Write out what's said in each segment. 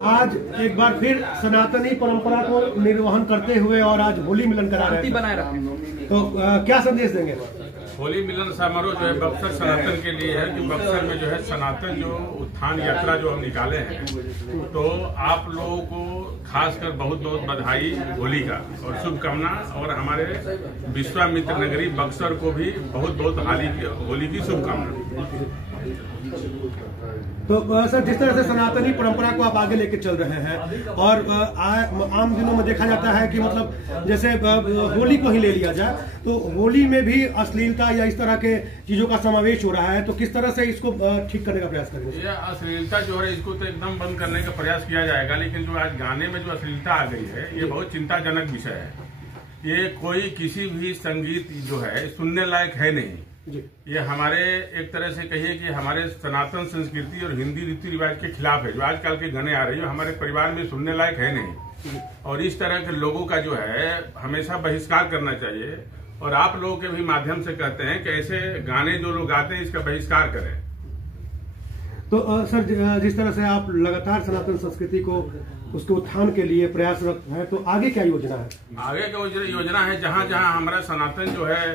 आज एक बार फिर सनातनी परंपरा को निर्वहन करते हुए और आज होली मिलन करा रहे हैं, तो क्या संदेश देंगे? होली मिलन समारोह जो है बक्सर सनातन के लिए है कि बक्सर में जो है सनातन जो उत्थान यात्रा जो हम निकाले हैं, तो आप लोगों को खासकर बहुत बहुत बधाई होली का और शुभकामना, और हमारे विश्वामित्र नगरी बक्सर को भी बहुत बहुत होली की शुभकामना। तो सर, जिस तरह से सनातनी परंपरा को आप आगे लेके चल रहे हैं और आम दिनों में देखा जाता है कि मतलब जैसे होली को ही ले लिया जाए तो होली में भी अश्लीलता या इस तरह के चीजों का समावेश हो रहा है, तो किस तरह से इसको ठीक करने का प्रयास करेंगे? ये अश्लीलता जो है इसको तो एकदम बंद करने का प्रयास किया जाएगा, लेकिन जो आज गाने में जो अश्लीलता आ गई है ये बहुत चिंताजनक विषय है। ये कोई किसी भी संगीत जो है सुनने लायक है नहीं। ये हमारे एक तरह से कहिए कि हमारे सनातन संस्कृति और हिंदी रीति रिवाज के खिलाफ है। जो आजकल के गाने आ रहे हैं हमारे परिवार में सुनने लायक है नहीं, और इस तरह के लोगों का जो है हमेशा बहिष्कार करना चाहिए। और आप लोगों के भी माध्यम से कहते हैं कि ऐसे गाने जो लोग गाते हैं इसका बहिष्कार करें। तो सर, जिस तरह से आप लगातार सनातन संस्कृति को उसके उत्थान के लिए प्रयासरत है, तो आगे क्या योजना है? आगे का योजना है जहाँ जहाँ हमारा सनातन जो है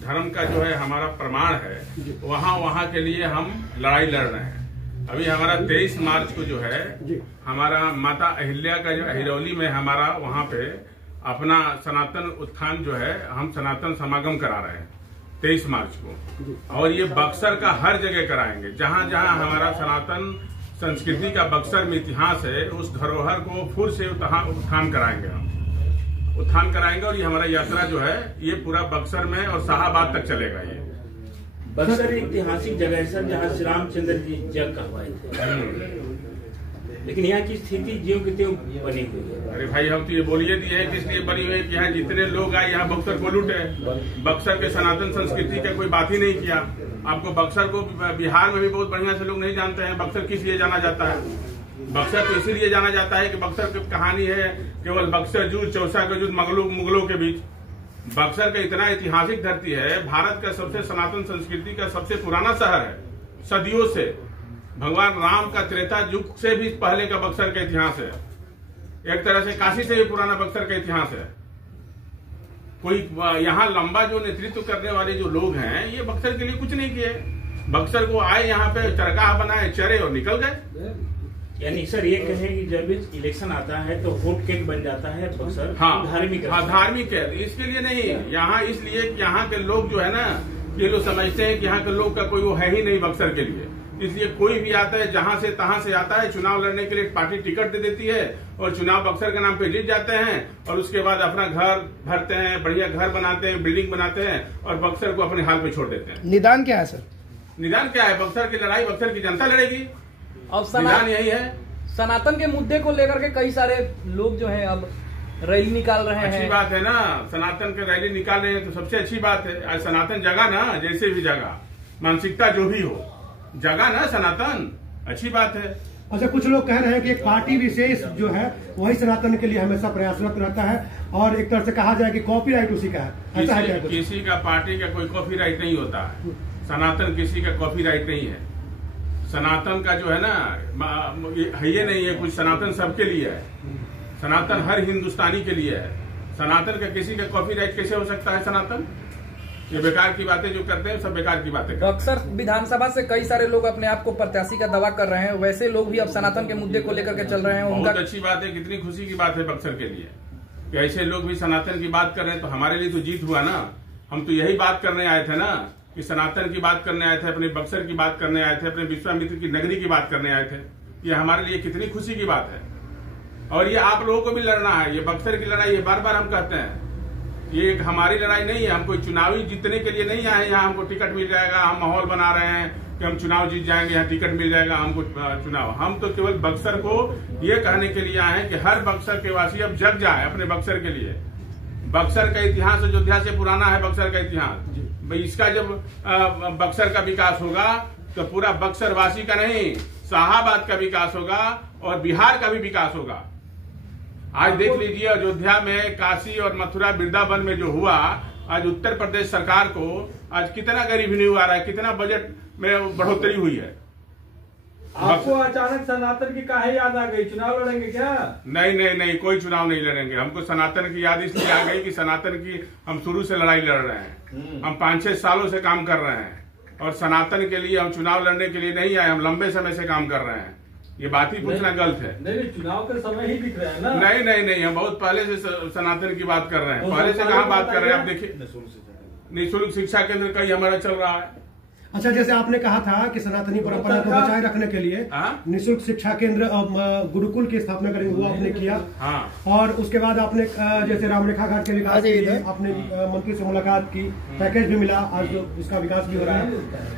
धर्म का जो है हमारा प्रमाण है, वहाँ के लिए हम लड़ाई लड़ रहे हैं। अभी हमारा 23 मार्च को जो है हमारा माता अहिल्या का जो हिरौली में हमारा वहाँ पे अपना सनातन उत्थान जो है हम सनातन समागम करा रहे हैं 23 मार्च को, और ये बक्सर का हर जगह कराएंगे। जहाँ जहाँ हमारा सनातन संस्कृति का बक्सर में इतिहास है उस धरोहर को फिर से उत्थान कराएंगे हम, उत्थान कराएंगे। और ये हमारा यात्रा जो है ये पूरा बक्सर में और शाहाबाद तक चलेगा। ये बक्सर एक ऐतिहासिक जगह है सर, जहाँ श्री रामचंद्र जी जग कहवाए थे, लेकिन यहाँ की स्थिति ज्यों की त्यों बनी हुई है। अरे भाई, हम तो ये बोलिए दिए है किस लिए बनी हुई है कि यहाँ जितने लोग आए यहाँ बक्सर को लूटे। बक्सर के सनातन संस्कृति का कोई बात ही नहीं किया। आपको बक्सर को बिहार में भी बहुत बढ़िया से लोग नहीं जानते हैं बक्सर किस लिए जाना जाता है। बक्सर तो इसीलिए जाना जाता है कि बक्सर की कहानी है केवल बक्सर युद्ध, चौसा का युद्ध मुगलों के बीच। बक्सर का इतना ऐतिहासिक धरती है, भारत का सबसे सनातन संस्कृति का सबसे पुराना शहर है। सदियों से भगवान राम का त्रेता युग से भी पहले का बक्सर का इतिहास है। एक तरह से काशी से भी पुराना बक्सर का इतिहास है। कोई यहाँ लंबा जो नेतृत्व करने वाले जो लोग हैं ये बक्सर के लिए कुछ नहीं किए। बक्सर को आए, यहाँ पे चरगाह बनाए, चरे और निकल गए। यानी सर ये कहें कि जब इलेक्शन आता है तो वोट केंद्र बन जाता है बक्सर। धार्मिक धार्मिक है, इसके लिए नहीं। यहाँ इसलिए यहाँ के लोग जो है ना, ये लोग समझते हैं कि यहाँ के लोग का कोई वो है ही नहीं बक्सर के लिए। इसलिए कोई भी आता है जहां से तहां से आता है, चुनाव लड़ने के लिए पार्टी टिकट दे देती है और चुनाव बक्सर के नाम पे जीत जाते हैं, और उसके बाद अपना घर भरते हैं, बढ़िया घर बनाते हैं, बिल्डिंग बनाते हैं और बक्सर को अपने हाल पे छोड़ देते हैं। निदान क्या है सर? निदान क्या है? बक्सर की लड़ाई बक्सर की जनता लड़ेगी। अब निदान यही है। सनातन के मुद्दे को लेकर के कई सारे लोग जो है अब रैली निकाल रहे हैं। अच्छी बात है ना, सनातन के रैली निकाल रहे हैं तो सबसे अच्छी बात है। आज सनातन जगह ना, जैसे भी जगह, मानसिकता जो भी हो, जगह ना सनातन, अच्छी बात है। अच्छा, कुछ लोग कह रहे हैं कि एक पार्टी विशेष जो है वही सनातन के लिए हमेशा प्रयासरत रहता है और एक तरह से कहा जाए कि कॉपीराइट उसी का है। ऐसा है? किसी का पार्टी का कोई कॉपीराइट नहीं होता है। सनातन किसी का कॉपीराइट नहीं है। सनातन का जो है ना ये नहीं है कुछ, सनातन सबके लिए है। सनातन हर हिंदुस्तानी के लिए है। सनातन का किसी का कॉपीराइट कैसे हो सकता है? सनातन ये बेकार की बातें जो करते हैं सब बेकार की बातें। बक्सर विधानसभा से कई सारे लोग अपने आप को प्रत्याशी का दावा कर रहे हैं, वैसे लोग भी अब सनातन के मुद्दे को लेकर के चल रहे हैं। बहुत अच्छी बात है, कितनी खुशी की बात है बक्सर के लिए कि ऐसे लोग भी सनातन की बात कर रहे हैं। तो हमारे लिए तो जीत हुआ ना। हम तो यही बात करने आए थे ना कि सनातन की बात करने आए थे, अपने बक्सर की बात करने आए थे, अपने विश्वामित्र की नगरी की बात करने आए थे। ये हमारे लिए कितनी खुशी की बात है। और ये आप लोगों को भी लड़ना है। ये बक्सर की लड़ाई, ये बार बार हम कहते हैं, ये एक हमारी लड़ाई नहीं है। हम कोई चुनावी जीतने के लिए नहीं आए यहाँ हमको टिकट मिल जाएगा, हम माहौल बना रहे हैं कि हम चुनाव जीत जाएंगे, यहाँ टिकट मिल जाएगा हमको चुनाव। हम तो केवल बक्सर को ये कहने के लिए आए हैं कि हर बक्सर के वासी अब जग जाए अपने बक्सर के लिए। बक्सर का इतिहास अयोध्या से पुराना है। बक्सर का इतिहास, इसका जब बक्सर का विकास होगा तो पूरा बक्सर वासी का नहीं, शाहाबाद का विकास होगा और बिहार का भी विकास होगा। आज देख लीजिए अयोध्या में, काशी और मथुरा वृंदावन में जो हुआ, आज उत्तर प्रदेश सरकार को आज कितना रेवेन्यू आ रहा है, कितना बजट में बढ़ोतरी हुई है। आपको अचानक सनातन की काहे याद आ गई? चुनाव लड़ेंगे क्या? नहीं, कोई चुनाव नहीं लड़ेंगे। हमको सनातन की याद इसलिए आ गई कि सनातन की हम शुरू से लड़ाई लड़ रहे हैं। हम 5-6 सालों से काम कर रहे हैं और सनातन के लिए हम चुनाव लड़ने के लिए नहीं आए, हम लंबे समय से काम कर रहे हैं। ये बात ही पूछना गलत है। नहीं, चुनाव के समय ही दिख रहे हैं ना। नहीं, हम बहुत पहले से सनातन की बात कर रहे हैं। पहले से कहाँ बात कर रहे हैं? आप देखिए, निःशुल्क शिक्षा केंद्र कई हमारा चल रहा है। अच्छा, जैसे आपने कहा था कि सनातनी परंपरा को बचाए रखने के लिए निःशुल्क शिक्षा केंद्र गुरुकुल की स्थापना करेंगे, वो आपने किया। और उसके बाद आपने जैसे रामरेखा घाट के विकास के लिए आपने मंत्री से मुलाकात की, पैकेज भी मिला, आज इसका विकास भी हो रहा है।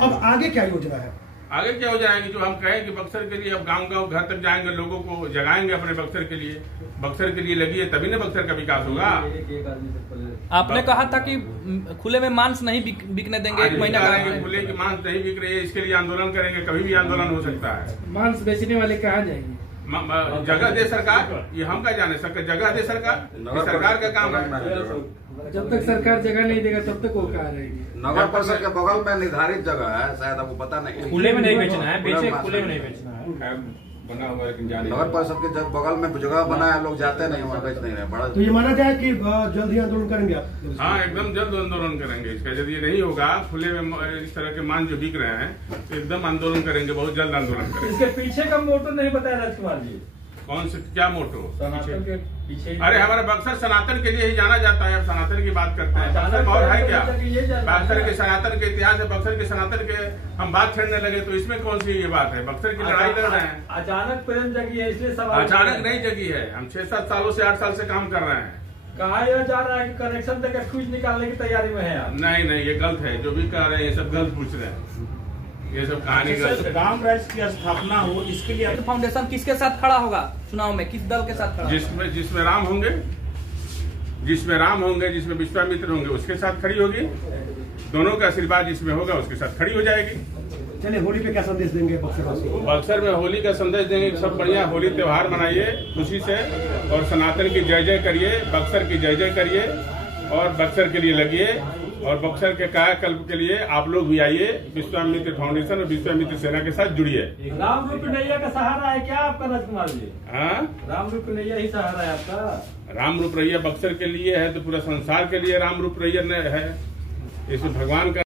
अब आगे क्या योजना है? आगे क्या हो जाएगी? जो हम कहें कि बक्सर के लिए अब गांव घर तक जाएंगे, लोगों को जगाएंगे अपने बक्सर के लिए। बक्सर के लिए लगी है तभी ना बक्सर का विकास होगा। आपने कहा था कि खुले में मांस नहीं बिकने देंगे, 1 महीना करेंगे। खुले की मांस नहीं बिक रही है, इसके लिए आंदोलन करेंगे। कभी भी आंदोलन हो सकता है। मांस बेचने वाले कहाँ जाएंगे? जगह दे सरकार, ये हम क्या जाने सकते? जगह दे सरकार, ये सरकार का काम है। जब तक सरकार जगह नहीं देगा तब तक वो कहाँ रहेगी? नगर परिषद के बगल में निर्धारित जगह है, शायद आपको पता नहीं। खुले में नहीं बेचना है, खुले में नहीं बेचना है, बना हुआ है। नगर परिषद के बगल में जगह बना है, लोग जाते नहीं, वहाँ बेच नहीं रहे। बड़ा तो ये माना जाए कि जल्द ही आंदोलन करेंगे आप? हाँ, एकदम जल्द आंदोलन करेंगे इसका। यदि ये नहीं होगा, खुले में इस तरह के मांस जो बिक रहे हैं, तो एकदम आंदोलन करेंगे, बहुत जल्द आंदोलन करेंगे। इसके पीछे का मोटो नहीं बताया राजकुमार जी? कौन से, क्या मोटो? सनातन के पीछे। अरे हमारा बक्सर सनातन के लिए ही जाना जाता है। अब सनातन की बात करते हैं, बक्सर में और है क्या? बक्सर के सनातन के इतिहास है, बक्सर के सनातन के हम बात छेड़ने लगे तो इसमें कौन सी ये बात है? बक्सर की लड़ाई लड़ रहे हैं। अचानक प्रेम जगी है, इसलिए सवाल। अचानक नहीं जगी है, हम 6-7 सालों से 8 साल से काम कर रहे हैं। कहा यह जा रहा है कि कनेक्शन देकर कुछ निकालने की तैयारी में है आप? नहीं, ये गलत है। जो भी कह रहे हैं ये सब गलत पूछ रहे हैं, ये सब कहानी गलत है। राम राज्य की स्थापना हो, इसके लिए फाउंडेशन किसके साथ खड़ा होगा चुनाव में? किस दल के साथ खड़ा? जिसमें राम होंगे, जिसमें विश्वामित्र होंगे, उसके साथ खड़ी होगी। दोनों का आशीर्वाद जिसमें होगा उसके साथ खड़ी हो जाएगी। चलिए, होली पे क्या संदेश देंगे बक्सरवासी? बक्सर में होली का संदेश देंगे। सब बढ़िया होली त्योहार मनाइए खुशी से और सनातन की जय जय करिए, बक्सर की जय जय करिए और बक्सर के लिए लगिए। और बक्सर के कायाकल्प के लिए आप लोग भी आइए। विश्वामित्र फाउंडेशन और विश्वामित्र सेना के साथ जुड़िए। राम रूप नैया का सहारा है क्या आपका राजकुमार जी? हाँ, राम रूप नैया ही सहारा है आपका? राम रूप रैया बक्सर के लिए है तो पूरा संसार के लिए राम रूप रैया है। इसमें भगवान का